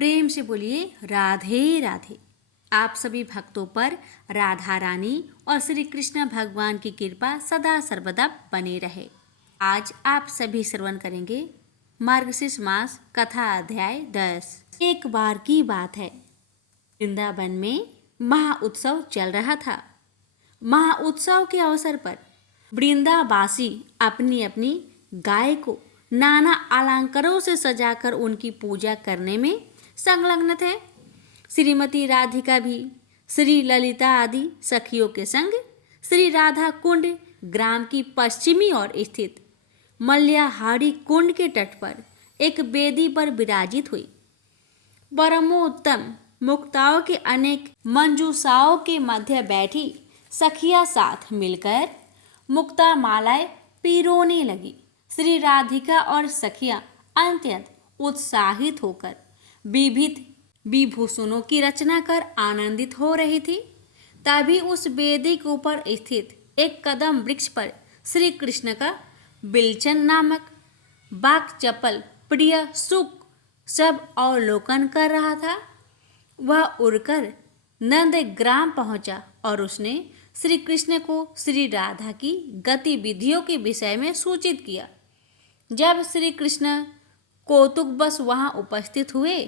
प्रेम से बोलिए राधे राधे। आप सभी भक्तों पर राधा रानी और श्री कृष्ण भगवान की कृपा सदा सर्वदा बनी रहे। आज आप सभी श्रवण करेंगे मार्गशीर्ष मास कथा अध्याय 10। एक बार की बात है, वृंदावन में महाउत्सव चल रहा था। महाउत्सव के अवसर पर वृंदावासी अपनी अपनी गाय को नाना अलंकारों से सजाकर उनकी पूजा करने में संलग्न थे। श्रीमती राधिका भी श्री ललिता आदि सखियों के संग श्री राधा कुंड ग्राम की पश्चिमी ओर स्थित मल्याहारी कुंड के तट पर एक वेदी पर विराजित हुई। परमोत्तम मुक्ताओं के अनेक मंजूषाओं के मध्य बैठी सखिया साथ मिलकर मुक्ता मालाएं पिरोने लगी। श्री राधिका और सखिया अत्यंत उत्साहित होकर विविध विभूषणों की रचना कर आनंदित हो रही थी। तभी उस वेदी के ऊपर स्थित एक कदम वृक्ष पर श्री कृष्ण का बिलचन नामक बाक चपल प्रिय सुख सब अवलोकन कर रहा था। वह उड़कर नंद ग्राम पहुंचा और उसने श्री कृष्ण को श्री राधा की गतिविधियों के विषय में सूचित किया। जब श्री कृष्ण कौतुकवश वहां उपस्थित हुए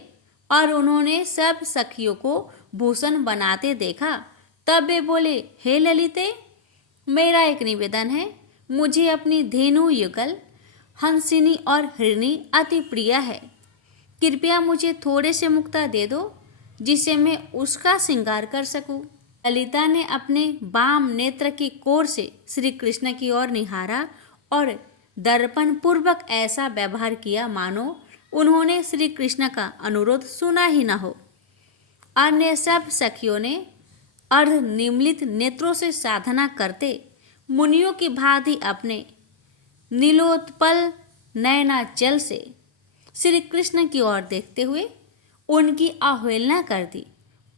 और उन्होंने सब सखियों को भूषण बनाते देखा, तब वे बोले, हे ललिते, मेरा एक निवेदन है। मुझे अपनी धेनु युगल हंसिनी और हिरणी अति प्रिय है। कृपया मुझे थोड़े से मुक्ता दे दो जिससे मैं उसका श्रृंगार कर सकूं। ललिता ने अपने वाम नेत्र की कोर से श्री कृष्ण की ओर निहारा और दर्पण पूर्वक ऐसा व्यवहार किया मानो उन्होंने श्री कृष्ण का अनुरोध सुना ही न हो। अन्य सब सखियों ने अर्ध निमीलित नेत्रों से साधना करते मुनियों की भांति अपने नीलोत्पल नयनाचल से श्री कृष्ण की ओर देखते हुए उनकी अवहेलना कर दी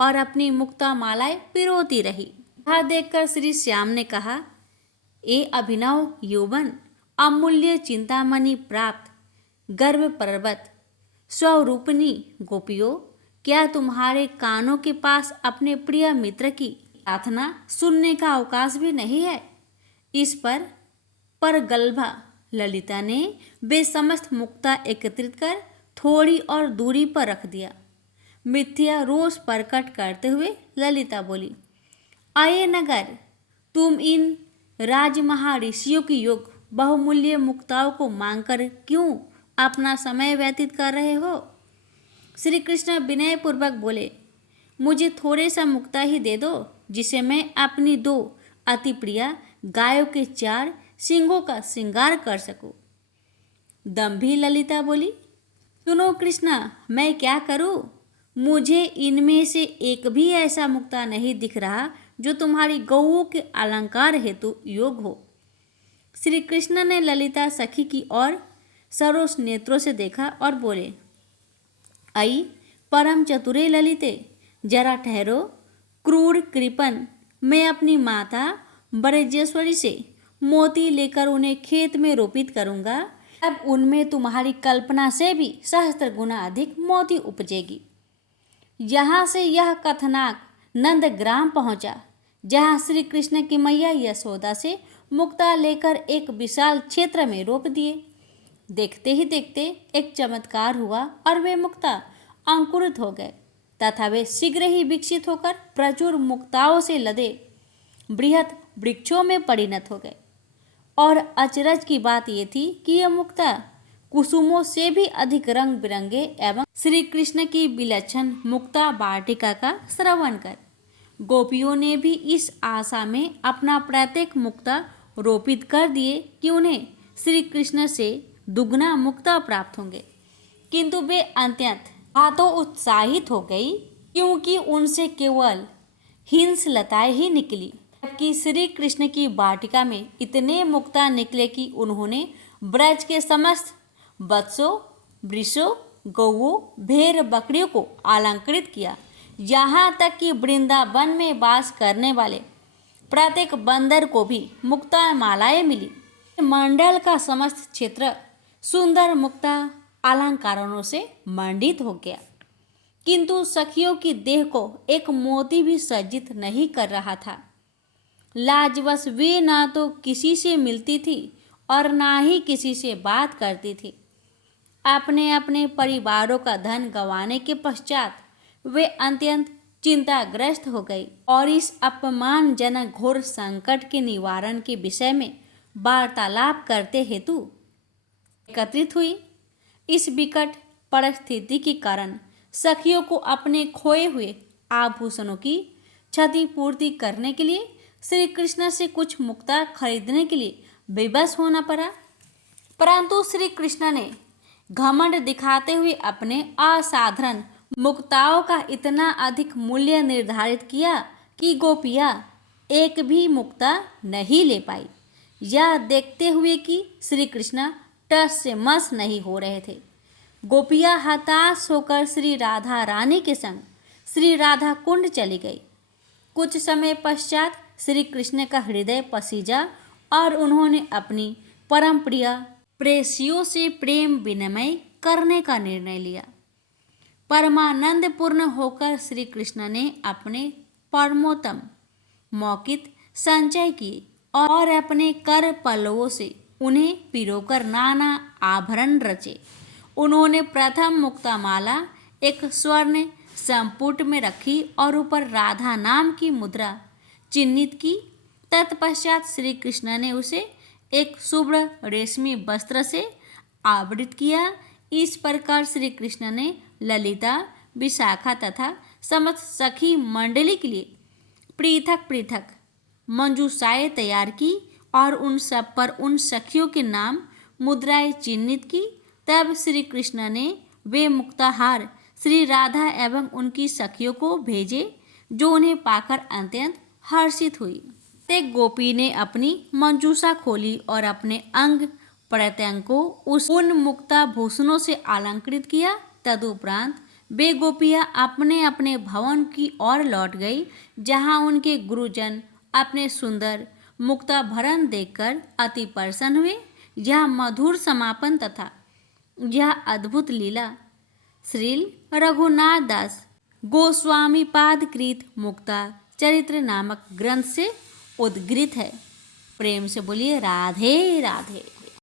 और अपनी मुक्ता मालाएं पिरोती रही। यह देखकर श्री श्याम ने कहा, ए अभिनव यौवन, अमूल्य चिंतामणि प्राप्त गर्भ पर्वत स्वरूपिणी गोपियों, क्या तुम्हारे कानों के पास अपने प्रिय मित्र की प्रार्थना सुनने का अवकाश भी नहीं है? इस पर परगल्भा ललिता ने वे समस्त मुक्ता एकत्रित कर थोड़ी और दूरी पर रख दिया। मिथ्या रोष प्रकट करते हुए ललिता बोली, आये नगर, तुम इन राजमहाऋषियों की योग बहुमूल्य मुक्ताओं को मांगकर क्यों अपना समय व्यतीत कर रहे हो? श्री कृष्ण विनय पूर्वक बोले, मुझे थोड़े सा मुक्ता ही दे दो जिसे मैं अपनी दो अति प्रिय गायों के 4 सिंगों का श्रृंगार कर सकूं। दंभी ललिता बोली, सुनो कृष्णा, मैं क्या करूं? मुझे इनमें से एक भी ऐसा मुक्ता नहीं दिख रहा जो तुम्हारी गौओं के अलंकार हेतु योग हो। श्री कृष्ण ने ललिता सखी की ओर सरोष नेत्रों से देखा और बोले, आई परम चतुरे ललिते, जरा ठहरो। क्रूर कृपन, मैं अपनी माता ब्रजेश्वरी से मोती लेकर उन्हें खेत में रोपित करूंगा, तब उनमें तुम्हारी कल्पना से भी सहस्त्र गुना अधिक मोती उपजेगी। यहाँ से यह कथनाक नंद ग्राम पहुंचा, जहाँ श्री कृष्ण की मैया यशोदा से मुक्ता लेकर एक विशाल क्षेत्र में रोप दिए। देखते ही देखते एक चमत्कार हुआ और वे मुक्ता अंकुरित हो गए तथा वे शीघ्र ही विकसित होकर प्रचुर मुक्ताओं से लदे बृहत वृक्षों में परिणत हो गए। और अचरज की बात ये थी कि यह मुक्ता कुसुमों से भी अधिक रंग बिरंगे एवं श्री कृष्ण की विलक्षण मुक्ता वाटिका का श्रवण कर गोपियों ने भी इस आशा में अपना प्रत्येक मुक्ता रोपित कर दिए कि उन्हें श्री कृष्ण से दुगना मुक्ता प्राप्त होंगे। किंतु वे अत्यंत तो उत्साहित हो गई क्योंकि उनसे केवल हिंस लताएं ही निकली, जबकि श्री कृष्ण की वाटिका में इतने मुक्ता निकले कि उन्होंने ब्रज के समस्त वत्सों, वृषों, गौओं, भेड़ बकरियों को अलंकृत किया। यहाँ तक कि वृंदावन में वास करने वाले प्रत्येक बंदर को भी मुक्ता मालाएं मिली। मंडल का समस्त क्षेत्र सुंदर मुक्ता अलंकारों से मंडित हो गया। किंतु सखियों की देह को एक मोती भी सज्जित नहीं कर रहा था। लाजवश वे ना तो किसी से मिलती थी और ना ही किसी से बात करती थी। अपने अपने परिवारों का धन गंवाने के पश्चात वे अत्यंत चिंताग्रस्त हो गई और इस अपमानजनक घोर संकट के निवारण के विषय में वार्तालाप करते हेतु एकत्रित हुई। इस विकट परिस्थिति के कारण सखियों को अपने खोए हुए आभूषणों की क्षतिपूर्ति करने के लिए श्री कृष्ण से कुछ मुक्ता खरीदने के लिए विवश होना पड़ा। परंतु श्री कृष्ण ने घमंड दिखाते हुए अपने असाधारण मुक्ताओं का इतना अधिक मूल्य निर्धारित किया कि गोपियाँ एक भी मुक्ता नहीं ले पाई। यह देखते हुए कि श्री कृष्ण टस से मस नहीं हो रहे थे, गोपियाँ हताश होकर श्री राधा रानी के संग श्री राधा कुंड चली गई। कुछ समय पश्चात श्री कृष्ण का हृदय पसीजा और उन्होंने अपनी परम प्रिय प्रेयसियों से प्रेम विनिमय करने का निर्णय लिया। परमानंद पूर्ण होकर श्री कृष्ण ने अपने परमोत्तम मौकित संचय किए और अपने कर पल्लवों से उन्हें पिरोकर नाना आभरण रचे। उन्होंने प्रथम मुक्तामाला एक स्वर्ण संपुट में रखी और ऊपर राधा नाम की मुद्रा चिन्हित की। तत्पश्चात श्री कृष्ण ने उसे एक शुभ्र रेशमी वस्त्र से आवृत किया। इस प्रकार श्री कृष्ण ने ललिता, विशाखा तथा समस्त सखी मंडली के लिए पृथक पृथक मंजूषाएं तैयार की और उन सब पर उन सखियों के नाम मुद्राएं चिन्हित की। तब श्री कृष्ण ने वे मुक्ताहार श्री राधा एवं उनकी सखियों को भेजे, जो उन्हें पाकर अत्यंत हर्षित हुई। प्रत्येक गोपी ने अपनी मंजूषा खोली और अपने अंग प्रत्यंग को उन मुक्ताभूषणों से अलंकृत किया। तदुपरांत वे गोपियाँ अपने अपने भवन की ओर लौट गई, जहाँ उनके गुरुजन अपने सुंदर मुक्ताभरण देखकर अति प्रसन्न हुए। यह मधुर समापन तथा यह अद्भुत लीला श्रील रघुनाथ दास गोस्वामी पादकृत मुक्ता चरित्र नामक ग्रंथ से उद्गृत है। प्रेम से बोलिए राधे राधे।